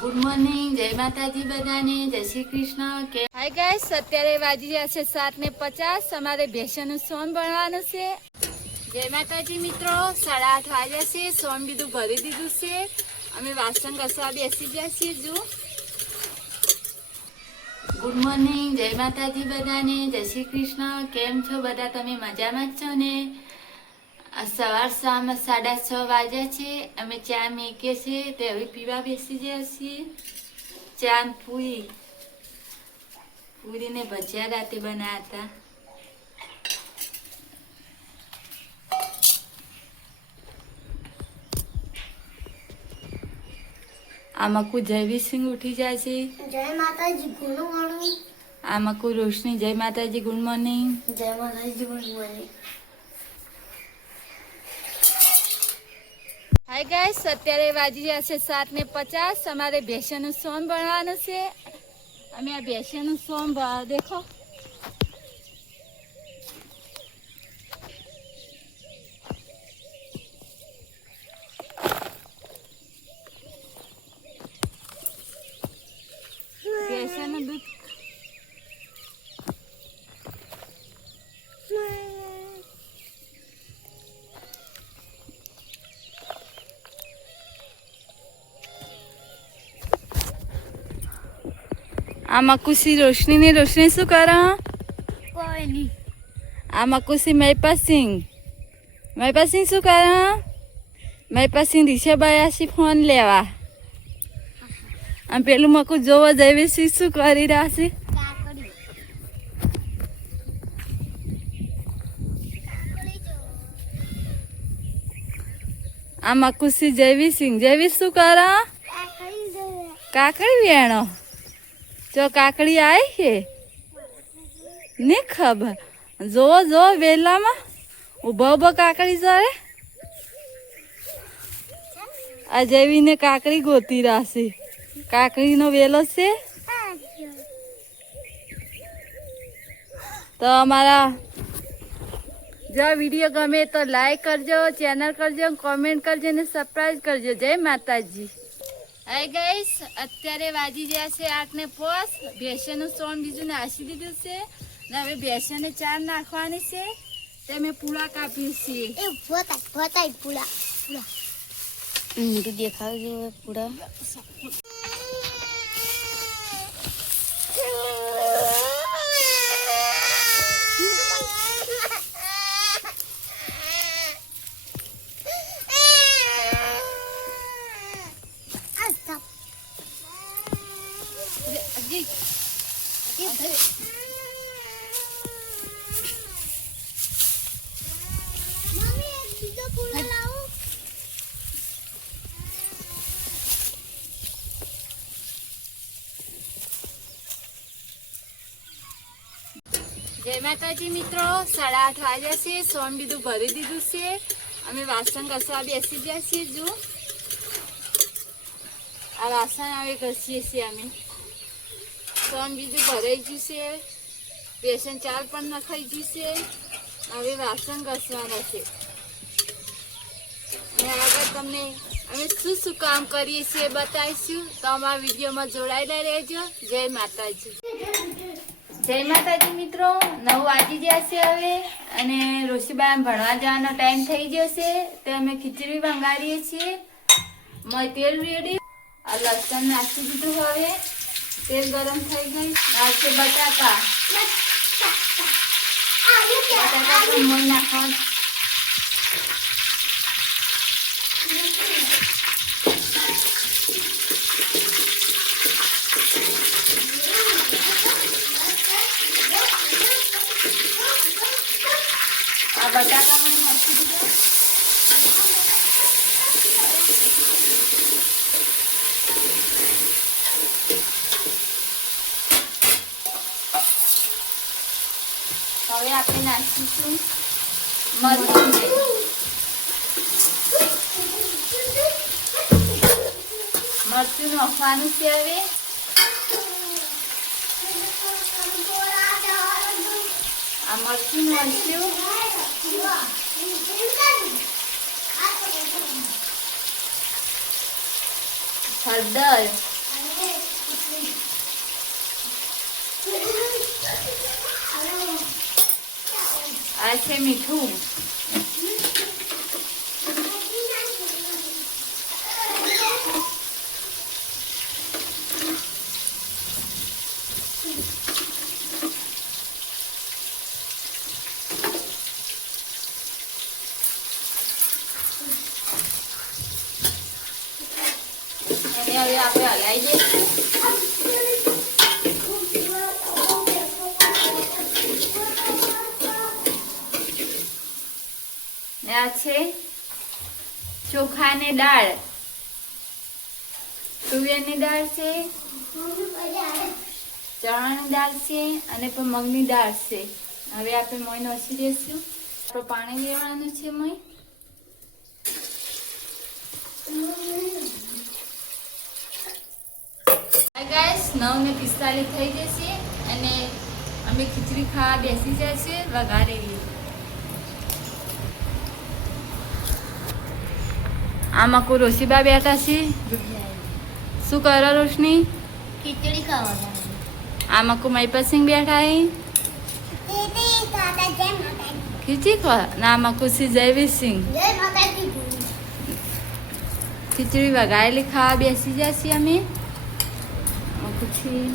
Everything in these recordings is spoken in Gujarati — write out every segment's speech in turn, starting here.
ગુડ મોર્નિંગ, જય માતાજી બધાને, જય શ્રી કૃષ્ણ. હાય ગાઈસ, અત્યારે વાજી રહ્યા છે 7:50. અમારે ભેંસનું સોન ભરવાનું છે. જય માતાજી મિત્રો, 8:30 વાગ્યા છે. સોન બીજું ભરી દીધું છે. અમે વાસણ ઘસવા બેસી ગયા છીએ. જો ગુડ મોર્નિંગ, જય માતાજી બધાને, જય શ્રી કૃષ્ણ. કેમ છો બધા? તમે મજામાં જ છો ને? સવાર સામે 6:30 વાગ્યા છે. અમે ચા મેકીએ છીએ તે હવે પીવા બેસી ગયા છીએ. ચા પૂરીને ભજીયા રાતે બનાવ્યા હતા. આમાં કોઈ જયવીરસિંહ ઉઠી જાય છે. જય માતાજી, ગુડ મોર્નિંગ. આમાં કોઈ રોશની, જય માતાજી, ગુડ મોર્નિંગ. જય માતાજી, ગુડ મોર્નિંગ. હાય ગાઈસ, અત્યારે વાજી રહ્યા છે 7:50. અમારે ભેંસનું સોન ભરવાનું છે. અમે આ ભેંસનું સોન દેખો. ભેંસનું દૂધ આમાં ખુશી રોશની ને રોશની શું કરે? કોઈ નહીં. આમાં ખુશી મહિપાસિંહ શું કરે? મહિપાસિંહ દિશે બાયાસી ફોન લેવા. આમ પેલું મકું જોવા જઈએ શું કરી રહ્યા છે. આમાં ખુશી જયવીરસિંહ શું કરે? કાકડી વેણો. જો કાકડી આવી છે ને ખબર. જો વેલામાં ઉભા કાકડી જરે. આ જેવીને કાકડી ગોતી રાશે. કાકડીનો વેલો છે. તો અમારા જો વિડીયો ગમે તો લાઈક કરજો, ચેનલ કરજો, કોમેન્ટ કરજો અને સબસ્ક્રાઈબ કરજો. જય માતાજી. હાય ગાઈસ, અત્યારે વાજી ગયા છે 8:05. ભેંસનું સોન બીજું નાસી દીધું છે ને હવે ભેંસને ચાર નાખવાની છે. તે અમે પૂળા કાપીએ છીએ. એ ભોતાય પૂળા. મોટું દેખાડજો પૂળા. જય માતાજી મિત્રો, 8:30 વાગ્યા છે. સોન બીજું ભરી દીધું છે. અમે વાસણ ઘસવા બેસી ગયા છીએ. જો આ વાસણ હવે ઘસીએ છીએ અમે. સોન બીજું ભરાઈ ગયું છે. બેસન ચાર પણ નખાઈ ગયું છે. હવે વાસણ ઘસવાના છે. અને આગળ તમને અમે શું કામ કરીએ છીએ બતાવીશું. તો અમારા વિડીયોમાં જોડાયેલા રહેજો. જય માતાજી. જય માતાજી મિત્રો, 9 વાગી ગયા છે હવે અને રોશીબાઈ ભણવા જવાનો ટાઈમ થઈ ગયો છે. તો અમે ખીચડી વંગારીએ છીએ. તેલ રેડી. આ લસણ નાખી દીધું. હવે તેલ ગરમ થઈ ગયું. આ છે બટાકા. બટાકા મોણ નાખવાનું. આ બટાકા મને નાખી દીધા. હવે આપણે નાખીશું મરચું. મરચું નાખવાનું છે હવે. આ મરચું નાખ્યું. હળદર, આ છે મીઠું. અને હવે આપણે હલાવી દઈશું. ને આ છે ચોખા ને દાળ. તુવેરની દાળ છે, ચણાની દાળ છે અને પણ મગની દાળ છે. હવે આપણે મોઈ નોસી દઈશું. આપણે પાણી લેવાનું છે મોઈ. ગાઈસ 9:45 થઈ જશે અને અમે ખીચડી ખાવા બેસી જશે વઘારેલી. આમાં કોઈ રોશીબા બેઠા છે. શું કરો રોશની? ખીચડી ખાવા. આમાં કોઈ મહીપતસિંહ બેઠા છે. ખીચડી ખાવા. ના આમાં કોઈ છે જયવીરસિંહ. ખીચડી વઘારેલી ખાવા બેસી જશે અમે. પછી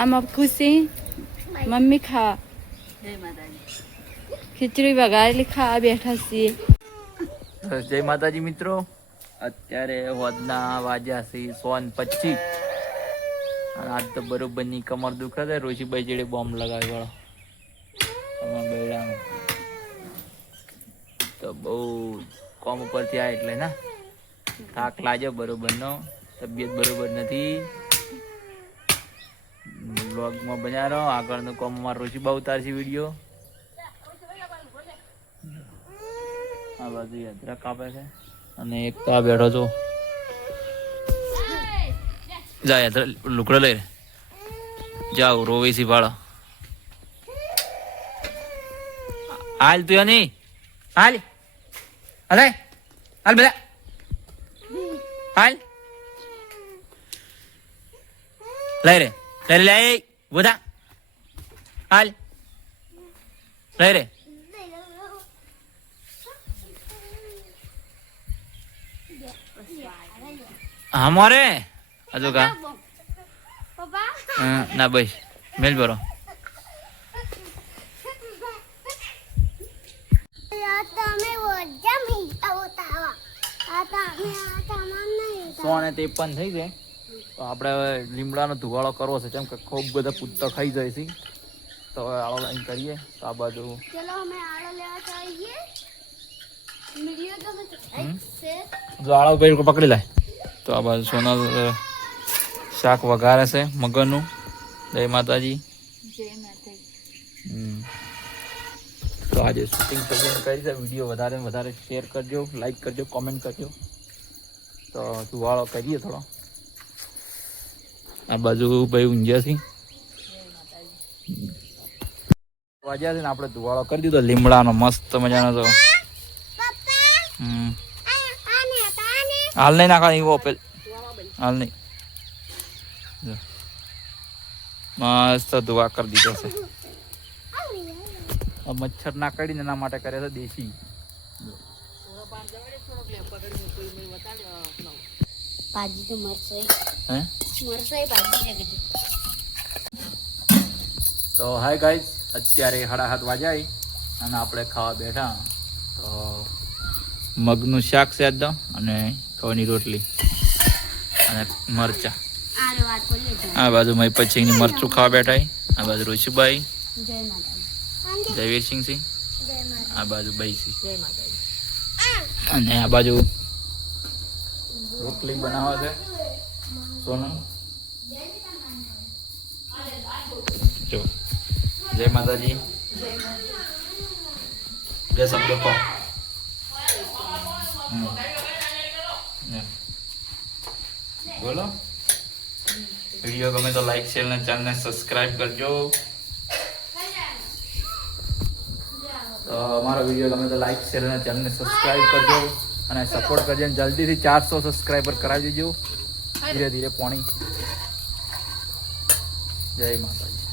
આમાં ખુશી મમ્મી ખાવા ખીચડી વઘારેલી ખાવા બેઠા છીએ. જય માતાજી મિત્રો, અત્યારે હોદના વાગ્યા છે 1:25 અને આજ તો બરોબર ની કમર દુખે છે. રોશીભાઈ જેડે બોમ્બ લગાવી વાળો કમર બૈડાનો તો બહુ કોમ ઉપરથી આ એટલે ના થાક લાગે બરોબર નો. તબિયત બરોબર નથી. બ્લોગમાં બન્યા રહો. આગળનું કોમ માં રોશીબા ઉતારશે વિડીયો. આ બાજુ યાત્રા કાપે છે અને એક તો આ બેઠો છો. જા યાત્રા લુકડો લઈ જાઓ રોવેસી ભાડો હાલ તું નહીં હાલ અરે હાલ બધા હાલ લઈ રે લઈ બધા હાલ લઈ રે. हमारे अजो का ना बस मेल बरो સોને 53 થઈ જાય તો આપણે લીમડાનો ધુવાળો કરવો છે કેમ કે ખૂબ બધા કૂદતા ખાઈ જાય છે. તો હવે આળો લાઈન કરીએ. તો આ બાજુ ચલો અમે આળો લેવા ચાલીએ. વિડિયો તો જો આળો પકડી લાય. તો આ બાજુ સોનલ શાક વઘારે છે મગરનું. જય માતાજી. જય માતાજી. તો આજે શૂટિંગ કરી છે. વિડીયો વધારે ને વધારે શેર કરજો, લાઈક કરજો, કોમેન્ટ કરજો. તો ધુવાળો કરીએ થોડો. આ બાજુ ભાઈ ઊંઝા છે વાજ્યા છે ને આપણે ધુવાળો કરી દીધો લીમડાનો મસ્ત મજાનો. તો હાલ નહીં નાખવા એવો પેલ હાલ નહીં મસ્ત ધુવા કરી દીધો છે. મચ્છર ના કાઢીને એના માટે કરે છે દેશી. ભાજી તો મરચાઈ હે ભાજી છે. તો હાય ગાઈસ, અત્યારે 7:30 વાગ્યા અને આપણે ખાવા બેઠા. તો મગનું શાક છે આજ અને ઘઉંની રોટલી અને મરચા. આ બાજુ મારી પછીની મરચું ખાવા બેઠા. આ બાજુ રોશીબાઈ જય માતાજી. જયવીરસિંહ સિંહ. જય માતાજી. આ બાજુ બાઈ સિંહ જય માતાજી. અને આ બાજુ રોટલી બનાવવા છે સોનમ. જો જય માતાજી. બે શબ્દ કહો. બોલો. વિડીયો ગમે તો લાઈક શેર અને ચેનલને સબસ્ક્રાઇબ કરજો. તો અમારો વિડીયો ગમે તો લાઈક શેર અને ચેનલને સબસ્ક્રાઇબ કરજો. અને સપોર્ટ કરજો અને જલ્દીથી 400 સબસ્ક્રાઈબર કરાવી દેજો. ધીરે ધીરે પોણી. જય માતાજી.